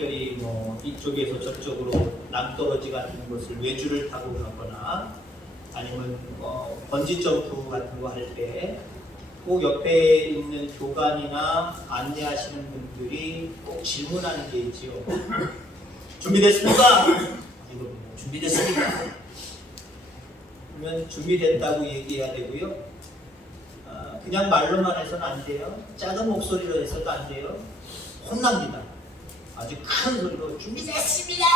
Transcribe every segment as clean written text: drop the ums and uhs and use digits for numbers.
특별히 뭐 이쪽에서 저쪽으로 남떨어지 같은 것을 외주를 타고 가거나 아니면 번지 점프 같은 거 할 때 꼭 옆에 있는 교관이나 안내하시는 분들이 꼭 질문하는 게 있지요. 준비됐습니까? 이거 준비됐습니까? 그러면 준비됐다고 얘기해야 되고요. 그냥 말로만 해서는 안 돼요. 작은 목소리로 해서도 안 돼요. 혼납니다. 아주 큰 소리로 준비됐습니다!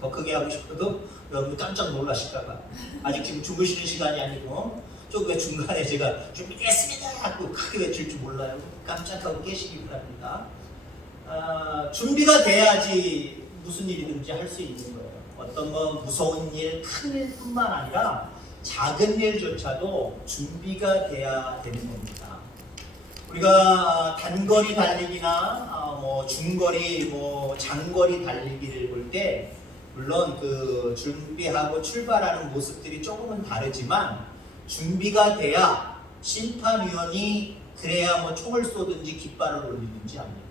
더 크게 하고 싶어도 여러분 깜짝 놀라실까봐. 아직 지금 주무시는 시간이 아니고 좀 중간에 제가 준비됐습니다! 하고 크게 외칠 줄 몰라요. 깜짝하고 깨시기 바랍니다. 준비가 돼야지 무슨 일이든지 할 수 있는 거예요. 어떤 뭐 무서운 일, 큰 일뿐만 아니라 작은 일조차도 준비가 돼야 되는 겁니다. 우리가 단거리 달리기나 뭐 중거리, 뭐 장거리 달리기를 볼 때 물론 그 준비하고 출발하는 모습들이 조금은 다르지만 준비가 돼야 심판위원이 그래야 뭐 총을 쏘든지 깃발을 올리든지 합니다.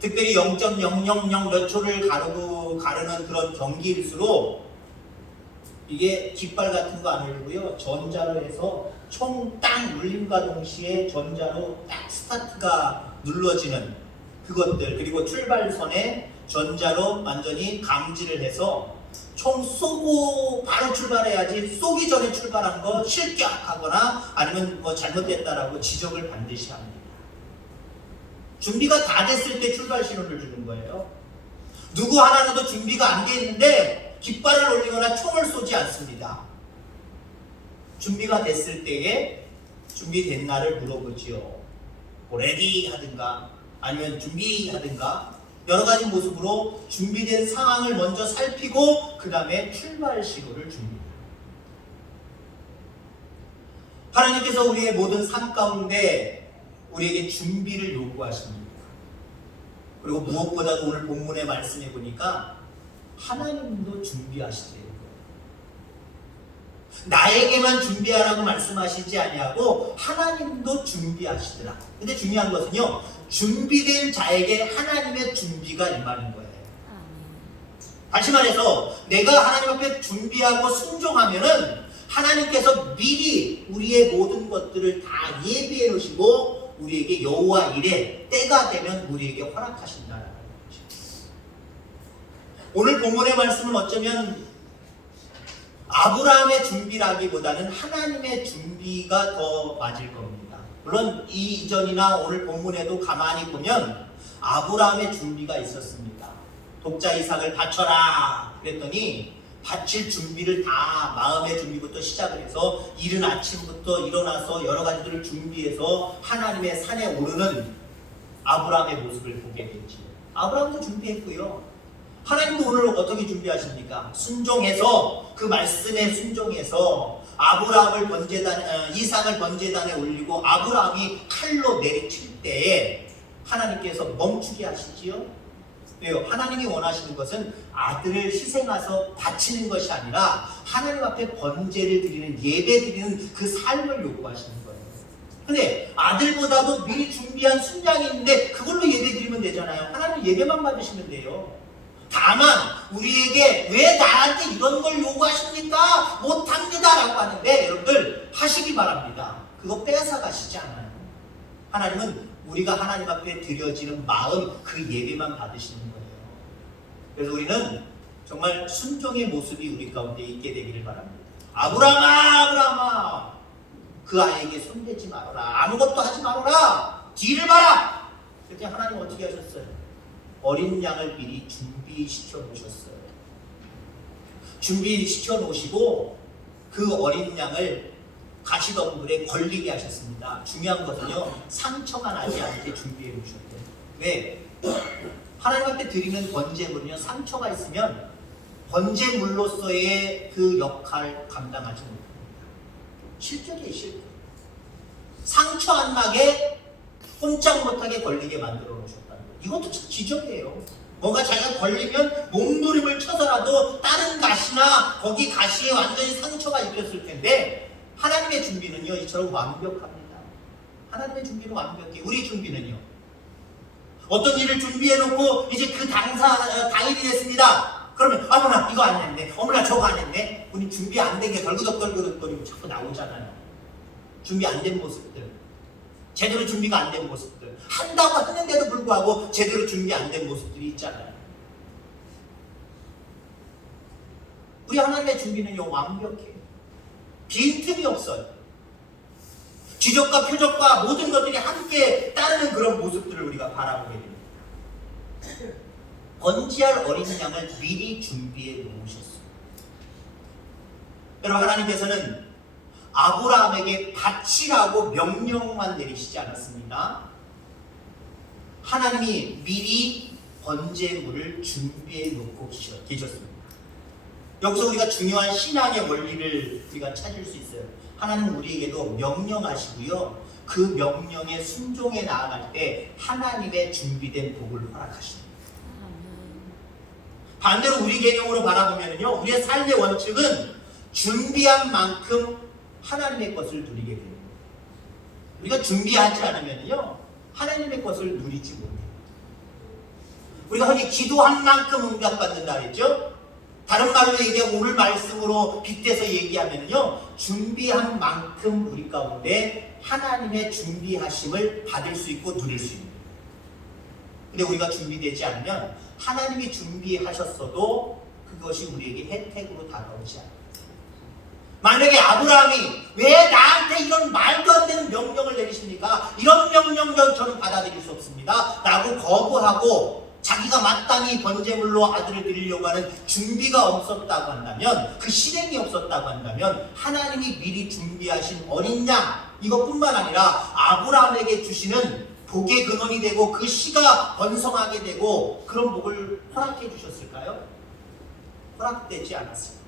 특별히 0.000 몇 초를 가르는 그런 경기일수록 이게 깃발 같은 거 안 올리고요. 전자로 해서 총 딱 울림과 동시에 전자로 딱 스타트가 눌러지는 그것들, 그리고 출발선에 전자로 완전히 감지를 해서 총 쏘고 바로 출발해야지 쏘기 전에 출발한 거 실격하거나 아니면 뭐 잘못됐다라고 지적을 반드시 합니다. 준비가 다 됐을 때 출발 신호를 주는 거예요. 누구 하나라도 준비가 안 돼 있는데 깃발을 올리거나 총을 쏘지 않습니다. 준비가 됐을 때에 준비된 날을 물어보지요. 뭐 레디 하든가 아니면 준비하든가 여러 가지 모습으로 준비된 상황을 먼저 살피고 그 다음에 출발 신호를 줍니다. 하나님께서 우리의 모든 삶 가운데 우리에게 준비를 요구하십니다. 그리고 무엇보다도 오늘 본문의 말씀해 보니까 하나님도 준비하시대요. 나에게만 준비하라고 말씀하시지 아니하고 하나님도 준비하시더라. 근데 중요한 것은요, 준비된 자에게 하나님의 준비가 임하는 거예요. 다시 말해서 내가 하나님 앞에 준비하고 순종하면은 하나님께서 미리 우리의 모든 것들을 다 예비해 놓으시고 우리에게 여호와 일에 때가 되면 우리에게 허락하신다는 거죠. 오늘 본문의 말씀은 어쩌면 아브라함의 준비라기보다는 하나님의 준비가 더 맞을 겁니다. 물론 이전이나 오늘 본문에도 가만히 보면 아브라함의 준비가 있었습니다. 독자 이삭을 바쳐라 그랬더니 바칠 준비를 다 마음의 준비부터 시작을 해서 이른 아침부터 일어나서 여러 가지들을 준비해서 하나님의 산에 오르는 아브라함의 모습을 보게 됐지. 아브라함도 준비했고요. 하나님도 오늘 어떻게 준비하십니까? 순종해서 그 말씀에 순종해서 아브라함을 이삭을 번제단에 올리고 아브라함이 칼로 내리칠 때에 하나님께서 멈추게 하시지요. 왜요? 하나님이 원하시는 것은 아들을 희생해서 바치는 것이 아니라 하나님 앞에 번제를 드리는 예배 드리는 그 삶을 요구하시는 거예요. 근데 아들보다도 미리 준비한 순양이 있는데 그걸로 예배 드리면 되잖아요. 하나님 예배만 받으시면 돼요. 다만 우리에게 왜 나한테 이런 걸 요구하십니까? 못합니다 라고 하는데 여러분들 하시기 바랍니다. 그거 뺏어가시지 않아요. 하나님은 우리가 하나님 앞에 드려지는 마음 그 예배만 받으시는 거예요. 그래서 우리는 정말 순종의 모습이 우리 가운데 있게 되기를 바랍니다. 아브라함아 그 아이에게 손대지 말아라. 아무것도 하지 말아라. 뒤를 봐라. 그때 하나님 어떻게 하셨어요? 어린 양을 미리 준비시켜 놓으셨어요. 준비시켜 놓으시고 그 어린 양을 가시덤불에 걸리게 하셨습니다. 중요한 것은요, 상처가 나지 않게 준비해 놓으셨대요. 왜? 하나님 앞에 드리는 번제물은요, 상처가 있으면 번제물로서의 그 역할 감당하지 못합니다. 실격이에요, 실격. 상처 안 나게 꼼짝 못하게 걸리게 만들어 놓으셨다는 거예요. 이것도 참 기적이에요. 뭔가 자기가 걸리면 몸부림을 쳐서라도 다른 가시나 거기 가시에 완전히 상처가 입혔을 텐데 하나님의 준비는요, 이처럼 완벽합니다. 하나님의 준비는 완벽해. 우리 준비는요, 어떤 일을 준비해놓고 이제 그 당일이 됐습니다. 그러면 어머나 이거 안 했네, 어머나 저거 안 했네. 우리 준비 안 된 게 덜그덕덜그덕거리고 자꾸 나오잖아요. 준비 안 된 모습들, 제대로 준비가 안 된 모습들, 한다고 했는데도 불구하고 제대로 준비 안 된 모습들이 있잖아요. 우리 하나님의 준비는요 완벽해요. 빈틈이 없어요. 기적과 표적과 모든 것들이 함께 따르는 그런 모습들을 우리가 바라보게 됩니다. 번지할 어린 양을 미리 준비해 놓으셨어요. 여러분, 하나님께서는 아브라함에게 바치라고 명령만 내리시지 않았습니다. 하나님이 미리 번제물을 준비해 놓고 계셨습니다. 여기서 우리가 중요한 신앙의 원리를 우리가 찾을 수 있어요. 하나님은 우리에게도 명령하시고요, 그 명령에 순종해 나아갈 때 하나님의 준비된 복을 허락하십니다. 반대로 우리 개념으로 바라보면요, 우리의 삶의 원칙은 준비한 만큼 하나님의 것을 누리게 됩니다. 우리가 준비하지 않으면요 하나님의 것을 누리지 못해요. 우리가 흔히 기도한 만큼 응답받는다 그랬죠? 다른 말로 얘기하고 오늘 말씀으로 빗대서 얘기하면요, 준비한 만큼 우리 가운데 하나님의 준비하심을 받을 수 있고 누릴 수 있는. 근데 우리가 준비되지 않으면 하나님이 준비하셨어도 그것이 우리에게 혜택으로 다가오지 않아요. 만약에 아브라함이 왜 나한테 이런 말도 안 되는 명령을 내리십니까? 이런 명령 저는 받아들일 수 없습니다 라고 거부하고 자기가 마땅히 번제물로 아들을 드리려고 하는 준비가 없었다고 한다면, 그 실행이 없었다고 한다면 하나님이 미리 준비하신 어린 양 이것뿐만 아니라 아브라함에게 주시는 복의 근원이 되고 그 씨가 번성하게 되고 그런 복을 허락해 주셨을까요? 허락되지 않았습니다.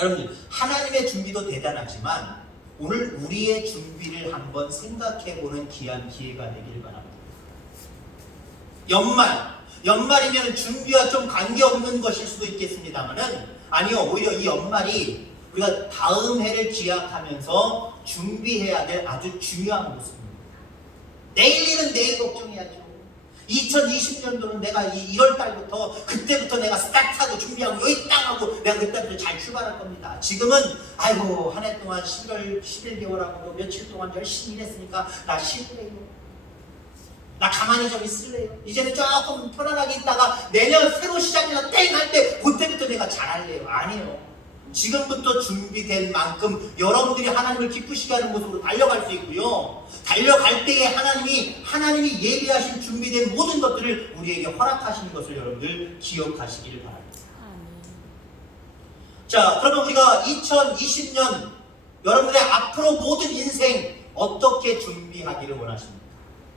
여러분, 하나님의 준비도 대단하지만 오늘 우리의 준비를 한번 생각해보는 귀한 기회가 되길 바랍니다. 연말이면 준비와 좀 관계없는 것일 수도 있겠습니다만은 아니요, 오히려 이 연말이 우리가 다음 해를 기약하면서 준비해야 될 아주 중요한 모습입니다. 내일 일은 내일 걱정해야죠. 2020년도는 내가 1월 달부터 그때부터 내가 스타트하고 준비하고 여기 땅 하고 내가 그때부터 잘 출발할 겁니다. 지금은 아이고 한 해 동안 11개월하고 며칠 동안 열심히 일했으니까 나 쉴래요. 나 가만히 좀 있을래요. 이제는 조금 편안하게 있다가 내년 새로 시작이나 땡 할 때 그때부터 내가 잘할래요. 아니에요. 지금부터 준비된 만큼 여러분들이 하나님을 기쁘시게 하는 모습으로 달려갈 수 있고요. 달려갈 때에 하나님이 예비하신 준비된 모든 것들을 우리에게 허락하시는 것을 여러분들 기억하시길 바랍니다. 자, 그러면 우리가 2020년 여러분들의 앞으로 모든 인생 어떻게 준비하기를 원하십니까?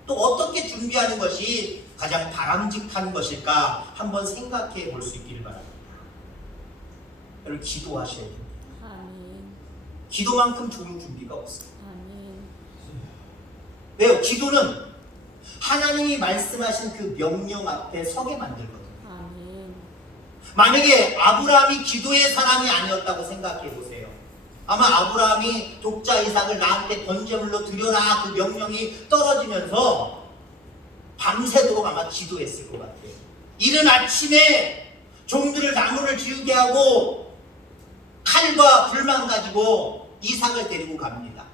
또 어떻게 준비하는 것이 가장 바람직한 것일까 한번 생각해 볼 수 있기를 바랍니다. 여러분, 기도하셔야 됩니다. 아멘. 기도만큼 좋은 준비가 없어요. 아멘. 왜요? 기도는 하나님이 말씀하신 그 명령 앞에 서게 만들거든요. 아멘. 만약에 아브라함이 기도의 사람이 아니었다고 생각해 보세요. 아마 아브라함이 독자 이삭을 나한테 번제물로 드려라 그 명령이 떨어지면서 밤새도록 아마 기도했을 것 같아요. 이른 아침에 종들을 나무를 지우게 하고 칼과 불만 가지고 이삭을 데리고 갑니다.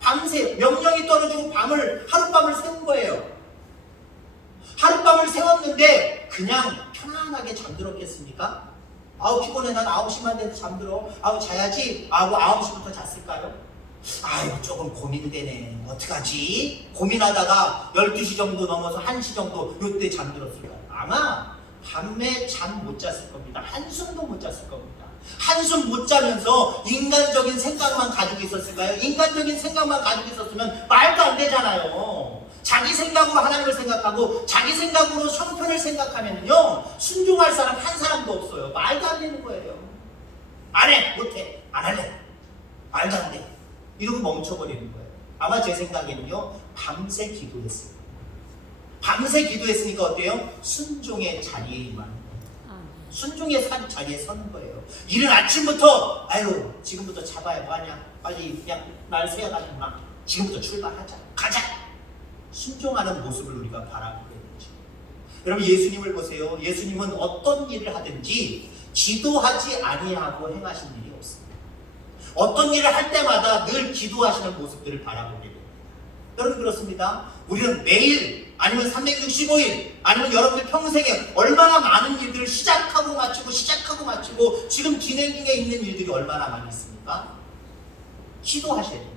밤새 명령이 떨어지고 하룻밤을 세운 거예요. 하룻밤을 세웠는데 그냥 편안하게 잠들었겠습니까? 아우 피곤해, 난 9시만 돼도 잠들어. 아우 자야지 하고 9시부터 잤을까요? 아이고 조금 고민되네. 어떡하지? 고민하다가 12시 정도 넘어서 1시 정도 요때 잠들었을까요? 아마 밤에 잠 못 잤을 겁니다. 한숨도 못 잤을 겁니다. 한숨 못 자면서 인간적인 생각만 가지고 있었을까요? 인간적인 생각만 가지고 있었으면 말도 안 되잖아요. 자기 생각으로 하나님을 생각하고 자기 생각으로 형편을 생각하면요 순종할 사람 한 사람도 없어요. 말도 안 되는 거예요. 안 해, 못해, 안 할래, 말도 안 돼 이러고 멈춰버리는 거예요. 아마 제 생각에는요 밤새 기도했어요. 밤새 기도했으니까 어때요? 순종의 자리에 임하는 거예요. 순종의 자리에 서는 거예요. 이른 아침부터 아유 지금부터 잡아야 뭐하냐, 빨리 그냥 날 세워가지구나 지금부터 출발하자. 가자. 순종하는 모습을 우리가 바라보게 되죠. 여러분 예수님을 보세요. 예수님은 어떤 일을 하든지 기도하지 아니하고 행하신 일이 없습니다. 어떤 일을 할 때마다 늘 기도하시는 모습들을 바라보게 됩니다. 여러분 그렇습니다. 우리는 매일 아니면 365일 아니면 여러분들 평생에 얼마나 많은 일들을 시작하고 마치고 지금 진행 중에 있는 일들이 얼마나 많이 있습니까? 기도하셔야 됩니다.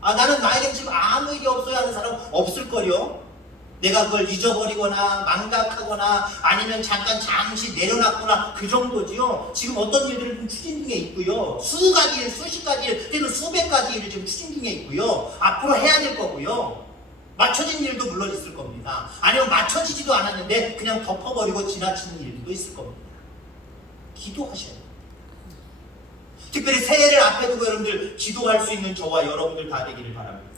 나는 나에게 지금 아무 일이 없어야 하는 사람 없을걸요? 내가 그걸 잊어버리거나 망각하거나 아니면 잠시 내려놨거나 그 정도지요. 지금 어떤 일들을 좀 추진 중에 있고요. 수가지 일, 수십 가지 일, 또는 수백 가지 일을 지금 추진 중에 있고요. 앞으로 해야 될 거고요. 맞춰진 일도 물론 있을 겁니다. 아니면 맞춰지지도 않았는데 그냥 덮어버리고 지나치는 일도 있을 겁니다. 기도하셔야 돼요. 특별히 새해를 앞에 두고 여러분들 기도할 수 있는 저와 여러분들 다 되기를 바랍니다.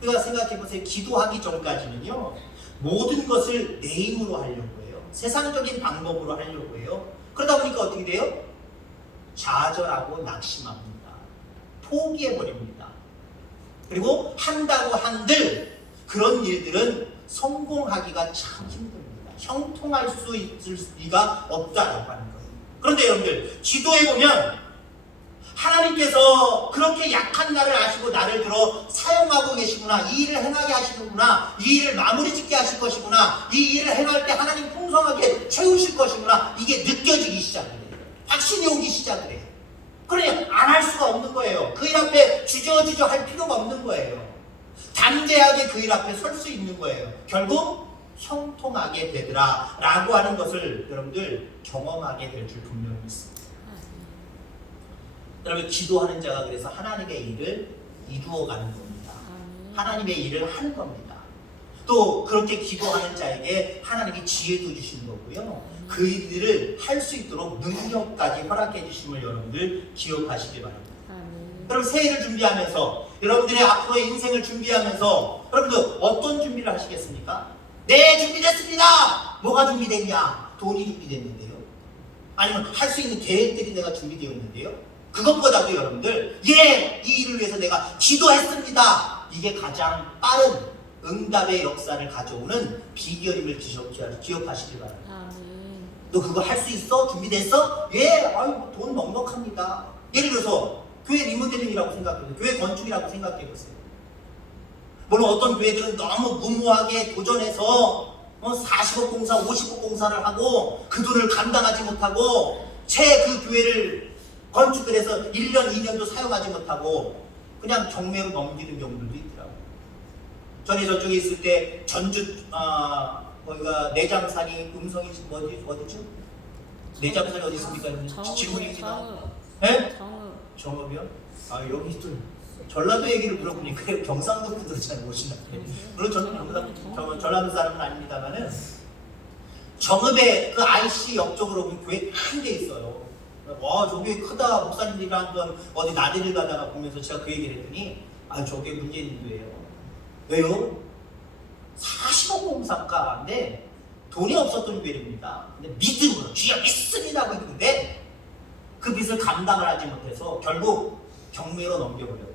그러니까 생각해보세요. 기도하기 전까지는요, 모든 것을 내 힘으로 하려고 해요. 세상적인 방법으로 하려고 해요. 그러다 보니까 어떻게 돼요? 좌절하고 낙심합니다. 포기해버립니다. 그리고 한다고 한들 그런 일들은 성공하기가 참 힘듭니다. 형통할 수 있을 리가 없다라고 하는 거예요. 그런데 여러분들 기도해보면 하나님께서 그렇게 약한 나를 아시고 나를 들어 사용하고 계시구나, 이 일을 행하게 하시는구나, 이 일을 마무리 짓게 하실 것이구나, 이 일을 행할 때 하나님 풍성하게 채우실 것이구나, 이게 느껴지기 시작을 해요. 확신이 오기 시작을 해요. 그러니 안 할 수가 없는 거예요. 그 일 앞에 주저주저 할 필요가 없는 거예요. 담대하게 그 일 앞에 설 수 있는 거예요. 결국 형통하게 되더라 라고 하는 것을 여러분들 경험하게 될 줄 분명히 있습니다. 여러분 기도하는 자가 그래서 하나님의 일을 이루어가는 겁니다. 하나님의 일을 하는 겁니다. 또 그렇게 기도하는 자에게 하나님이 지혜도 주시는 거고요. 그 일들을 할 수 있도록 능력까지 허락해 주심을 여러분들 기억하시기 바랍니다. 여러분 새해를 준비하면서 여러분들의 앞으로의 인생을 준비하면서 여러분들 어떤 준비를 하시겠습니까? 네, 준비됐습니다. 뭐가 준비됐냐? 돈이 준비됐는데요. 아니면 할 수 있는 계획들이 내가 준비되어 있는데요. 그것보다도 여러분들 이 일을 위해서 내가 기도했습니다. 이게 가장 빠른 응답의 역사를 가져오는 비결임을 기억하시길 바랍니다. 너 그거 할 수 있어? 준비됐어? 돈 넉넉합니다. 예를 들어서 교회 리모델링이라고 생각해보세요. 교회 건축이라고 생각해보세요. 물론 어떤 교회들은 너무 무모하게 도전해서 40억 공사, 50억 공사를 하고 그 돈을 감당하지 못하고 채 그 교회를 건축을 해서 1년, 2년도 사용하지 못하고 그냥 경매로 넘기는 경우들도 있더라고요. 전에 저쪽에 있을 때 전주, 거기가 내장산이 음성이 어디죠? 내장산이 어디 있습니까? 지구입니다. 네? 정읍이요? 여기 좀 전라도 얘기를 들어보니까 경상도 분들 잘 모시나. 물론 저는 전라도 사람은 아닙니다만은 정읍에 그 IC 옆쪽으로 보면 교회 큰 데 있어요. 와 저게 크다. 목사님들이랑 한번 어디 나들이를 가다가 보면서 제가 그 얘기를 했더니 저게 문제인도예요. 왜요? 40억 공사가인데 돈이 없었던 교회입니다. 근데 믿음으로 주여 믿습니다 하고 있는데 그 빚을 감당을 하지 못해서 결국 경매로 넘겨버려요.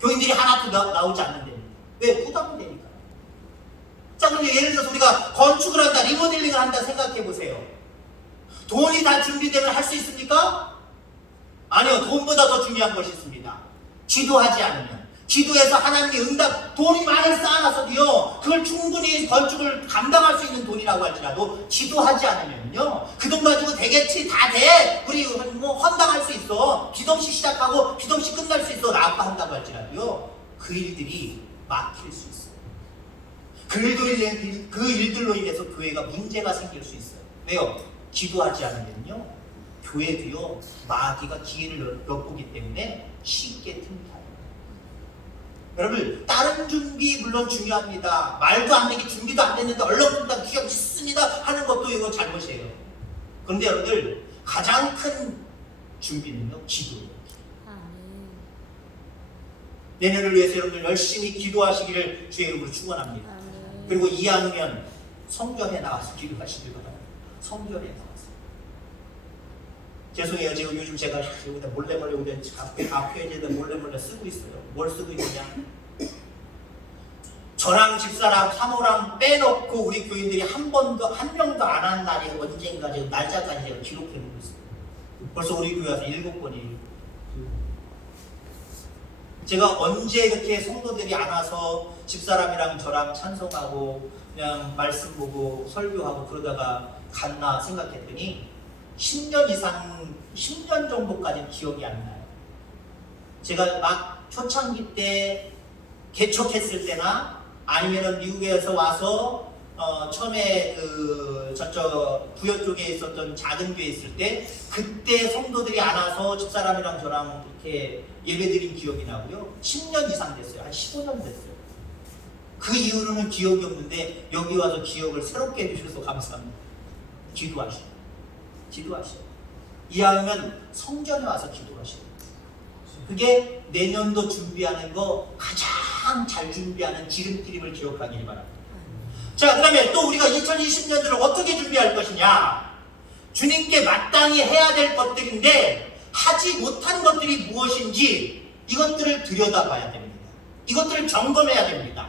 교인들이 하나도 나오지 않는데 왜? 부담이 되니까. 자 그런데 예를 들어서 우리가 건축을 한다, 리모델링을 한다 생각해보세요. 돈이 다 준비되면 할 수 있습니까? 아니요. 돈보다 더 중요한 것이 있습니다. 기도하지 않으면, 기도해서 하나님의 응답, 돈이 많이 쌓아놨어도요 그걸 충분히 건축을 감당할 수 있는 돈이라고 할지라도 기도하지 않으면요 그 돈 가지고 되겠지, 다 돼, 우리 헌당할 수 있어, 빚 없이 시작하고 빚 없이 끝날 수 있어 라고 한다고 할지라도요 그 일들이 막힐 수 있어요. 그 일들로 인해서 교회가 문제가 생길 수 있어요. 왜요? 기도하지 않으면요 교회도요 마귀가 기회를 엿보기 때문에 쉽게 틈타요. 여러분 다른 준비 물론 중요합니다. 말도 안 되게 준비도 안 됐는데 얼렁뚱땅 기억 있습니다 하는 것도 이거 잘못이에요. 그런데 여러분들 가장 큰 준비는요 기도예요. 내년을 위해서 여러분들 열심히 기도하시기를 주의 이름으로 축원합니다. 그리고 2학년 성전에 나와서 기도하시길 바랍니다. 성전에 나와서 죄송해요. 지금 요즘 제가 여기다 몰래 앞에에다 몰래 쓰고 있어요. 뭘 쓰고 있느냐? 저랑 집사랑 사모랑 빼놓고 우리 교인들이 한 명도 안 한 날이 언젠가 지금 날짜까지 제가 기록해놓고 있어요. 벌써 우리 교회 와서 7번이에요. 제가 언제 이렇게 성도들이 안 와서 집사람이랑 저랑 찬송하고 그냥 말씀 보고 설교하고 그러다가 갔나 생각했더니 10년 정도까지는 기억이 안 나요. 제가 막 초창기 때 개척했을 때나 아니면은 미국에서 와서 처음에 저쪽 부여 쪽에 있었던 작은 교회 있을 때 그때 성도들이 안 와서 집사람이랑 저랑 이렇게 예배드린 기억이 나고요. 10년 이상 됐어요. 한 15년 됐어요. 그 이후로는 기억이 없는데 여기 와서 기억을 새롭게 해주셔서 감사합니다. 기도하시오. 이왕이면 성전에 와서 기도하시오. 그게 내년도 준비하는 거 가장 잘 준비하는 지름길임을 기억하기를 바랍니다. 자, 그 다음에 또 우리가 2020년도를 어떻게 준비할 것이냐? 주님께 마땅히 해야 될 것들인데 하지 못한 것들이 무엇인지 이것들을 들여다봐야 됩니다. 이것들을 점검해야 됩니다.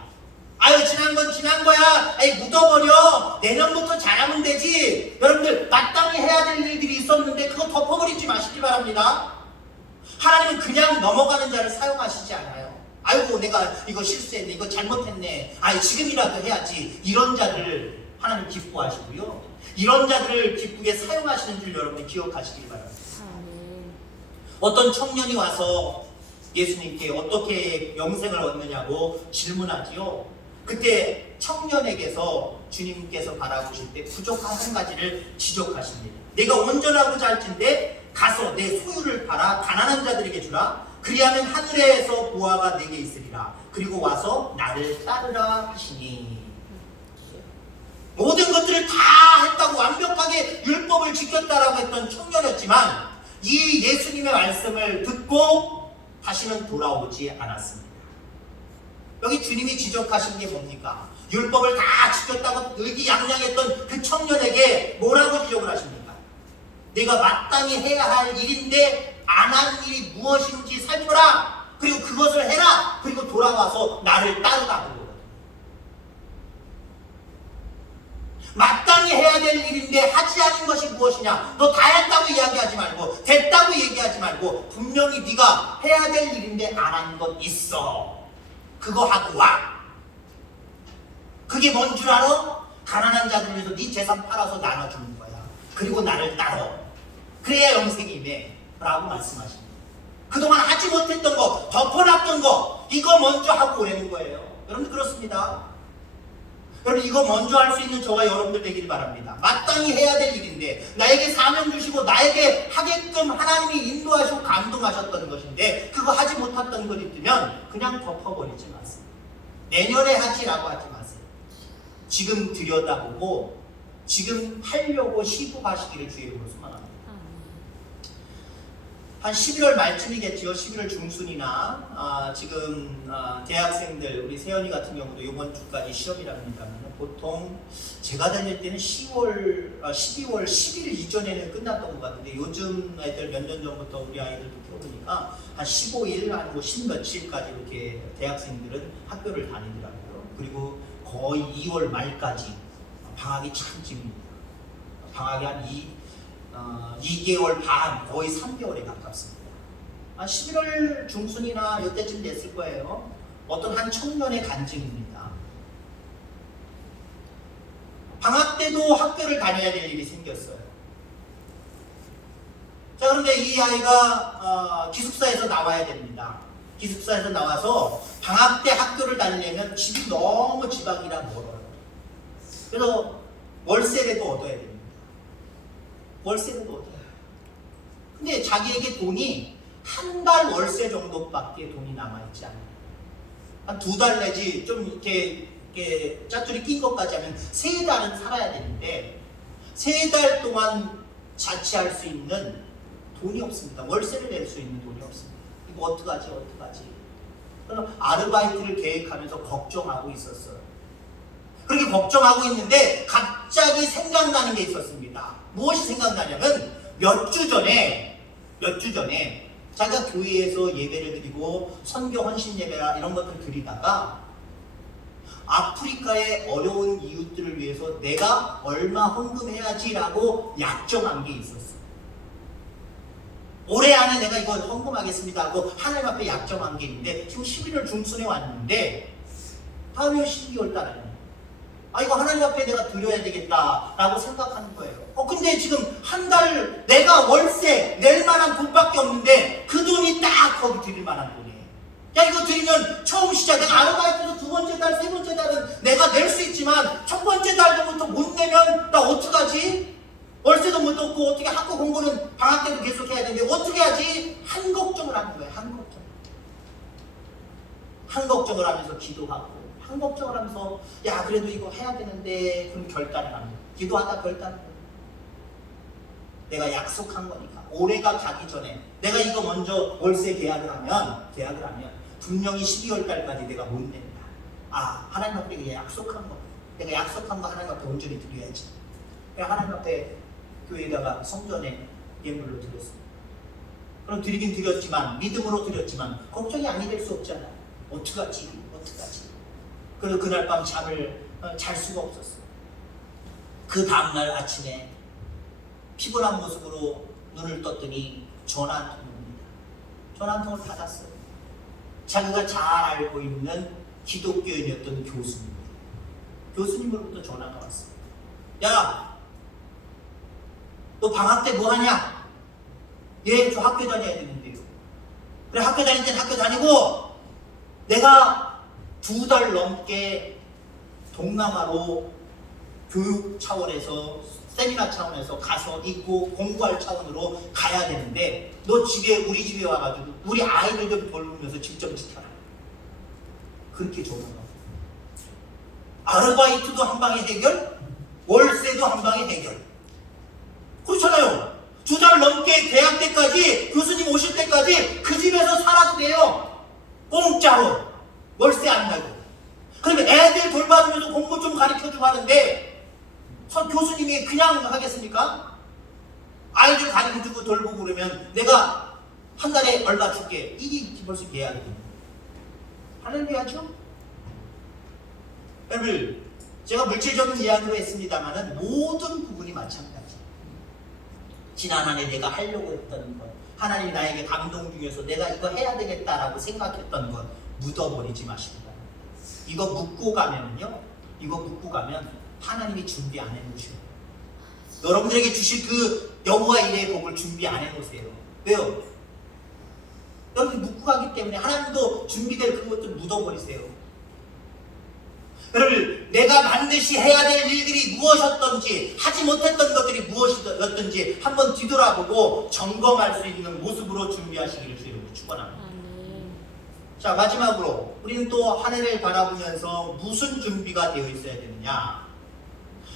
아유, 지난 건 지난 거야. 아이, 묻어버려. 내년부터 잘하면 되지. 여러분들 마땅히 해야 될 일들이 있었는데 그거 덮어버리지 마시기 바랍니다. 하나님은 그냥 넘어가는 자를 사용하시지 않아요. 아이고, 내가 이거 실수했네, 이거 잘못했네, 아이, 지금이라도 해야지. 이런 자들을 하나님 기뻐하시고요. 이런 자들을 기쁘게 사용하시는 줄 여러분이 기억하시길 바랍니다. 어떤 청년이 와서 예수님께 어떻게 영생을 얻느냐고 질문하지요. 그때 청년에게서 주님께서 바라보실 때 부족한 한 가지를 지적하십니다. 내가 온전하고 잘진데 가서 내 소유를 팔아 가난한 자들에게 주라. 그리하면 하늘에서 보화가 내게 있으리라. 그리고 와서 나를 따르라 하시니. 모든 것들을 다 했다고 완벽하게 율법을 지켰다라고 했던 청년이었지만 이 예수님의 말씀을 듣고 다시는 돌아오지 않았습니다. 여기 주님이 지적하신 게 뭡니까? 율법을 다 지켰다고 의기양양했던 그 청년에게 뭐라고 지적을 하십니까? 내가 마땅히 해야 할 일인데 안 한 일이 무엇인지 살펴라. 그리고 그것을 해라. 그리고 돌아와서 나를 따르라. 마땅히 해야 될 일인데 하지 않은 것이 무엇이냐? 너 다 했다고 이야기하지 말고 됐다고 얘기하지 말고 분명히 네가 해야 될 일인데 안 한 것 있어. 그거 하고 와. 그게 뭔 줄 알아? 가난한 자들 위해서 네 재산 팔아서 나눠주는 거야. 그리고 나를 따라. 그래야 영생이네 라고 말씀하십니다. 그동안 하지 못했던 거, 덮어놨던 거, 이거 먼저 하고 오라는 거예요. 여러분들 그렇습니다. 여러분 이거 먼저 할 수 있는 저와 여러분들 되기를 바랍니다. 마땅히 해야 될 일인데 나에게 사명 주시고 나에게 하게끔 하나님이 인도하시고 감동하셨던 것인데 그거 하지 못했던 것 있으면 그냥 덮어버리지 마세요. 내년에 하지라고 하지 마세요. 지금 들여다보고 지금 하려고 시도하시기를 주의 이름으로 소망합니다. 한 11월 말쯤이겠죠. 11월 중순이나 지금 대학생들 우리 세연이 같은 경우도 이번 주까지 시험이랍니다. 보통 제가 다닐 때는 12월 10일 이전에는 끝났던 것 같은데 요즘 애들 몇 년 전부터 우리 아이들도 키워보니까 한 15일 한 뭐 10며칠까지 이렇게 대학생들은 학교를 다니더라고요. 그리고 거의 2월 말까지 방학이 참 깁니다. 방학이 한 2개월 반, 거의 3개월에 가깝습니다. 한 11월 중순이나 이때쯤 됐을 거예요. 어떤 한 청년의 간증입니다. 방학 때도 학교를 다녀야 될 일이 생겼어요. 자, 그런데 이 아이가 기숙사에서 나와야 됩니다. 기숙사에서 나와서 방학 때 학교를 다니려면 집이 너무 지방이라 멀어요. 그래서 월세라도 얻어야 됩니다. 월세라도 얻어요. 근데 자기에게 돈이 한 달 월세 정도밖에 돈이 남아있지 않아요. 한 2달 내지 좀 이렇게 짜투리 낀 것까지 하면 3달은 살아야 되는데 3달 동안 자취할 수 있는 돈이 없습니다. 월세를 낼 수 있는 돈이 없습니다. 이거 어떡하지? 그럼 아르바이트를 계획하면서 걱정하고 있었어요. 그렇게 걱정하고 있는데 갑자기 생각나는 게 있었습니다. 무엇이 생각나냐면 몇 주 전에 자기가 교회에서 예배를 드리고 선교 헌신 예배라 이런 것들 드리다가 아프리카의 어려운 이웃들을 위해서 내가 얼마 헌금해야지라고 약정한 게 있었어. 올해 안에 내가 이거 헌금하겠습니다 하고 하나님 앞에 약정한 게 있는데 지금 11월 중순에 왔는데 다음에 12월 달에 이거 하나님 앞에 내가 드려야 되겠다라고 생각하는 거예요. 근데 지금 한 달 내가 월세 낼 만한 돈밖에 없는데 그 돈이 딱 거기 드릴 만한 돈이에요. 야, 이거 드리면 처음 시작, 내가 아르바이트도 두 번째 달, 세 번째 달은 내가 낼 수 있지만 첫 번째 달부터 못 내면 나 어떡하지? 월세도 못 얻고 어떻게 학교 공부는 방학 때도 계속 해야 되는데 어떻게 하지? 한 걱정을 하는 거예요. 한 걱정을 하면서 기도하고 한 걱정을 하면서 야, 그래도 이거 해야 되는데 그럼 결단을 합니다. 기도하다 결단을 합니다. 내가 약속한 거니까 올해가 가기 전에 내가 이거 먼저 월세 계약을 하면 분명히 12월 달까지 내가 못 낸다. 하나님 앞에 내가 약속한 거, 내가 약속한 거 하나님 앞에 온전히 드려야지. 하나님 앞에 교회에다가 성전에 예물로 드렸습니다. 그럼 드리긴 드렸지만 믿음으로 드렸지만 걱정이 아니 될 수 없잖아. 어떡하지? 그래서 그날 밤 잠을 잘 수가 없었어. 그 다음날 아침에 피곤한 모습으로 눈을 떴더니 전화 한 통이 옵니다. 전화 한 통을 받았어요. 자기가 잘 알고 있는 기독교인이었던 교수님으로부터 전화가 왔어요. 야, 너 방학 때 뭐 하냐? 예, 저 학교 다녀야 되는데요. 그래, 학교 다닐 땐 학교 다니고 내가 2달 넘게 동남아로 교육 차원에서 세미나 차원에서 가서 있고 공부할 차원으로 가야 되는데 너 우리 집에 와가지고 우리 아이들 좀 돌보면서 집 좀 지켜라. 그렇게 전화가 아르바이트도 한 방에 해결, 월세도 한 방에 해결. 그렇잖아요. 2달 넘게 대학 때까지 교수님 오실 때까지 그 집에서 살아도 돼요. 공짜로 월세 안 내고. 그러면 애들 돌봐주면서 공부 좀 가르쳐주고 하는데 교수님이 그냥 하겠습니까? 아이들 가르쳐주고 돌보고 그러면 내가 한 달에 얼마 줄게. 이게 벌써 계약이에요. 할렐루야죠? 여러분, 제가 물질적인 이야기로 했습니다만 모든 부분이 마찬가지. 지난 한 해 내가 하려고 했던 것, 하나님이 나에게 감동 중에서 내가 이거 해야 되겠다라고 생각했던 것 묻어버리지 마시기 바랍니다. 이거 묻고 가면 하나님이 준비 안 해놓으셔요. 여러분들에게 주실 그 여호와 일의 복을 준비 안 해놓으세요. 왜요? 여러분이 묻고 가기 때문에 하나님도 준비될 그것도 묻어버리세요. 여러분, 내가 반드시 해야 될 일들이 무엇이었던지, 하지 못했던 것들이 무엇이었던지 한번 뒤돌아보고 점검할 수 있는 모습으로 준비하시기를 주님으로 축원합니다. 자, 마지막으로 우리는 또 한 해를 바라보면서 무슨 준비가 되어 있어야 되느냐?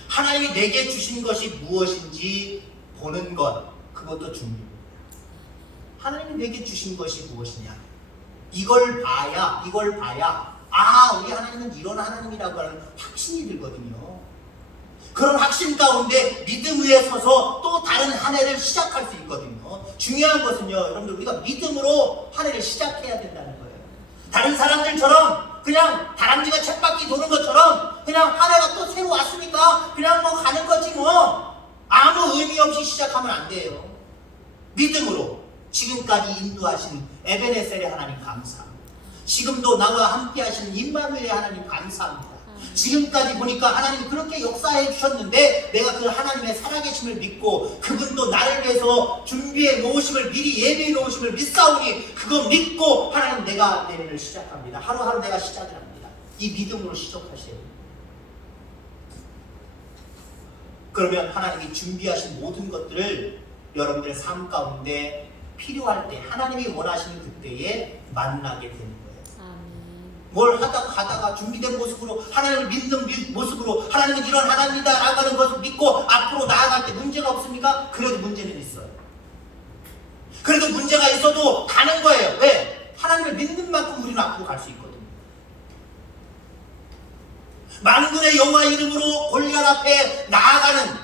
하나님이 내게 주신 것이 무엇인지 보는 것, 그것도 준비입니다. 하나님이 내게 주신 것이 무엇이냐? 이걸 봐야 우리 하나님은 이런 하나님이라고 하는 확신이 들거든요. 그런 확신 가운데 믿음 위에 서서 또 다른 한 해를 시작할 수 있거든요. 중요한 것은요, 여러분들, 우리가 믿음으로 한 해를 시작해야 된다는 거예요. 다른 사람들처럼 그냥 다람쥐가 쳇바퀴 도는 것처럼 그냥 한 해가 또 새로 왔으니까 그냥 뭐 가는 거지 뭐, 아무 의미 없이 시작하면 안 돼요. 믿음으로 지금까지 인도하신 에베네셀의 하나님 감사합니다. 지금도 나와 함께 하시는 임마누엘의 하나님 감사합니다. 지금까지 보니까 하나님이 그렇게 역사해 주셨는데 내가 그 하나님의 살아계심을 믿고 그분도 나를 위해서 준비해 놓으심을, 미리 예비해 놓으심을 믿사오니 그거 믿고 하나님, 내가 내년을 시작합니다. 하루하루 내가 시작을 합니다. 이 믿음으로 시작하세요. 그러면 하나님이 준비하신 모든 것들을 여러분들의 삶 가운데 필요할 때, 하나님이 원하시는 그때에 만나게 되는 거예요. 뭘 하다가 준비된 모습으로, 하나님을 믿는 모습으로, 하나님은 이런 하나님이다 라고 하는 것을 믿고 앞으로 나아갈 때 문제가 없습니까? 그래도 문제는 있어요. 그래도 문제가 있어도 가는 거예요. 왜? 하나님을 믿는 만큼 우리는 앞으로 갈 수 있거든요. 만군의 여호와 이름으로 골리앗 앞에 나아가는,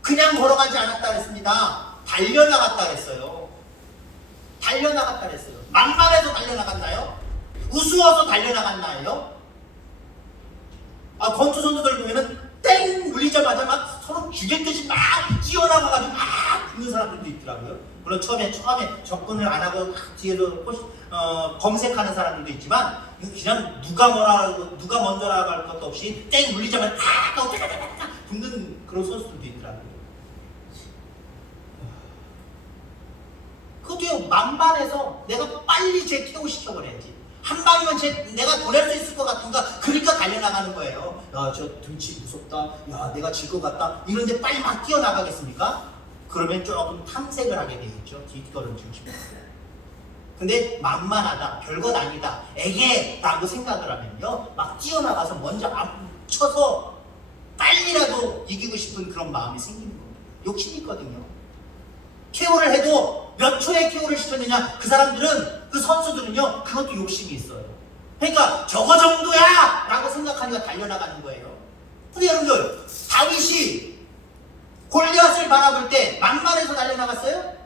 그냥 걸어가지 않았다 그랬습니다. 달려나갔다 그랬어요. 달려나갔다 그랬어요. 만만해서 달려나갔나요? 우스워서 달려나갔나요? 권투 선수들 보면은 땡 물리자마자 막 서로 죽일 듯이 막 뛰어나가가지고 막 죽는 사람들도 있더라고요. 물론 처음에 접근을 안 하고 뒤에서 검색하는 사람들도 있지만 그냥 누가 먼저 나갈 것도 없이 땡 물리자마자 탁 하고 따다다다다 죽는 그런 선수들도 있더라고요. 그것도요, 만반해서 내가 빨리 제 KO 시켜버려야지. 한 방이면 내가 보낼 수 있을 것 같은가? 그러니까 달려나가는 거예요. 야, 저 등치 무섭다. 야, 내가 질 것 같다. 이런데 빨리 막 뛰어나가겠습니까? 그러면 조금 탐색을 하게 되겠죠. 뒷걸음 중심으로. 근데 만만하다, 별것 아니다, 에게라고 생각을 하면요, 막 뛰어나가서 먼저 앞쳐서 빨리라도 이기고 싶은 그런 마음이 생기는 겁니다. 욕심이 있거든요. KO를 해도 몇 초에 KO를 시켰느냐, 그 사람들은, 그 선수들은요, 그것도 욕심이 있어요. 그러니까 저거 정도야! 라고 생각하니까 달려나가는 거예요. 근데 여러분들, 다윗이 골리앗을 바라볼 때 만만해서 달려나갔어요?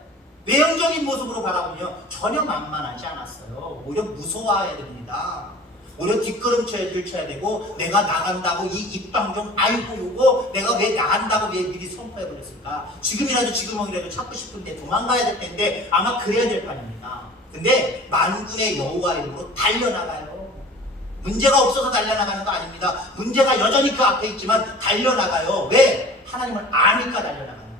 외형적인 모습으로 바라보면 전혀 만만하지 않았어요. 오히려 무서워해야 됩니다. 오히려 뒷걸음질 쳐야 되고, 내가 나간다고 이 입방정 아이고 요거 내가 왜 나간다고 왜 미리 선포해버렸을까? 지금이라도 찾고 싶은데 도망가야 될 텐데 아마 그래야 될 판입니다. 근데 만군의 여호와 이름으로 달려나가요. 문제가 없어서 달려나가는 거 아닙니다. 문제가 여전히 그 앞에 있지만 달려나가요. 왜? 하나님을 아니까 달려나가는 거예요.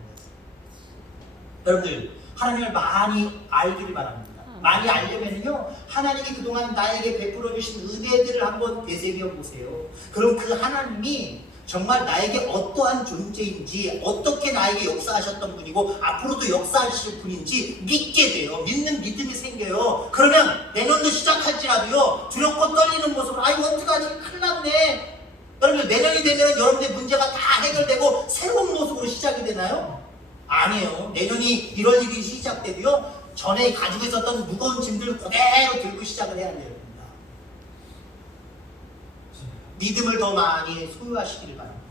여러분들, 하나님을 많이 알기를 바랍니다. 많이 알려면요, 하나님이 그동안 나에게 베풀어 주신 은혜들을 한번 되새겨 보세요. 그럼 그 하나님이 정말 나에게 어떠한 존재인지, 어떻게 나에게 역사하셨던 분이고 앞으로도 역사하실 분인지 믿게 돼요. 믿는 믿음이 생겨요. 그러면 내년도 시작할지라도요, 두렵고 떨리는 모습으로 아이고 어떡하지, 큰일 났네. 여러분, 내년이 되면 여러분의 문제가 다 해결되고 새로운 모습으로 시작이 되나요? 아니에요. 내년이 1월 1일이 시작돼도요, 전에 가지고 있었던 무거운 짐들 그대로 들고 시작을 해야 돼요. 믿음을 더 많이 소유하시기를 바랍니다.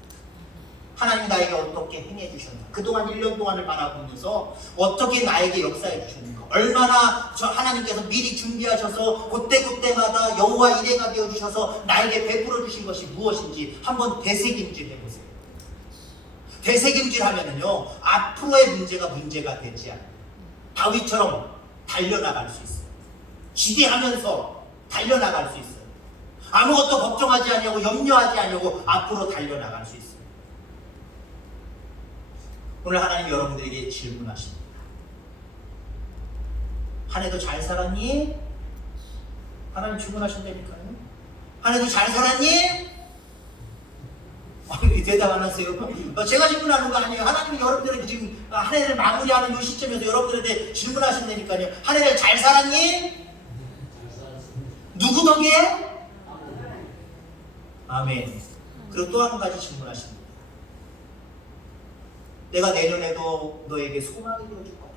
하나님 나에게 어떻게 행해 주셨나, 그동안 1년 동안을 바라보면서 어떻게 나에게 역사해 주셨는가, 얼마나 하나님께서 미리 준비하셔서 그때마다 여호와 이레가 되어 주셔서 나에게 베풀어 주신 것이 무엇인지 한번 되새김질 해보세요. 되새김질 하면은요, 앞으로의 문제가 되지 않아요. 다윗처럼 달려나갈 수 있어요. 기대하면서 달려나갈 수 있어요. 아무것도 걱정하지 않냐고, 염려하지 않냐고 앞으로 달려나갈 수 있어요. 오늘 하나님 여러분들에게 질문하십니다. 한 해도 잘 살았니? 하나님 질문하신다니까요. 한 해도 잘 살았니? 대답 안 하세요. 제가 질문하는 거 아니에요. 하나님이 여러분들에게 지금 한 해를 마무리하는 이 시점에서 여러분들한테 질문하신다니까요. 한 해를 잘 살았니? 누구 덕에? 아멘. 그리고 또 한 가지 질문하십니다. 내가 내년에도 너에게 소망이 되어줄 거다.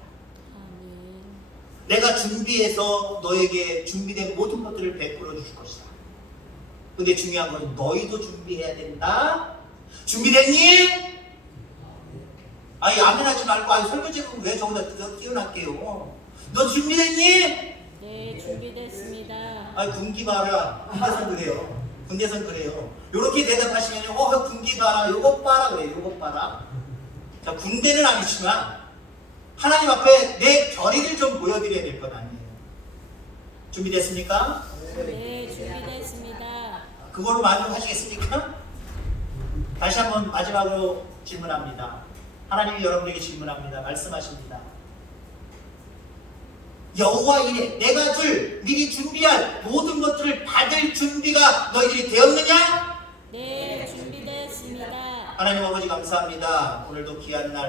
내가 준비해서 너에게 준비된 모든 것들을 베풀어 줄 것이다. 근데 중요한 건 너희도 준비해야 된다. 준비됐니? 아니, 아멘 하지 말고, 설교제가 왜 저기다 띄워놨게요? 너 준비됐니? 네, 준비됐습니다. 군기 봐라. 군대선 그래요. 요렇게 대답하시면, 군기 봐라. 요것 봐라. 그래요. 요것 봐라. 자, 군대는 아니지만, 하나님 앞에 내 결의를 좀 보여드려야 될 것 아니에요. 준비됐습니까? 네, 준비됐습니다. 그걸로 만족하시겠습니까? 다시 한번 마지막으로 질문합니다. 하나님이 여러분에게 질문합니다. 말씀하십니다. 여호와 이레, 내가 줄 미리 준비할 모든 것들을 받을 준비가 너희들이 되었느냐? 네, 준비됐습니다. 하나님 아버지 감사합니다. 오늘도 귀한 날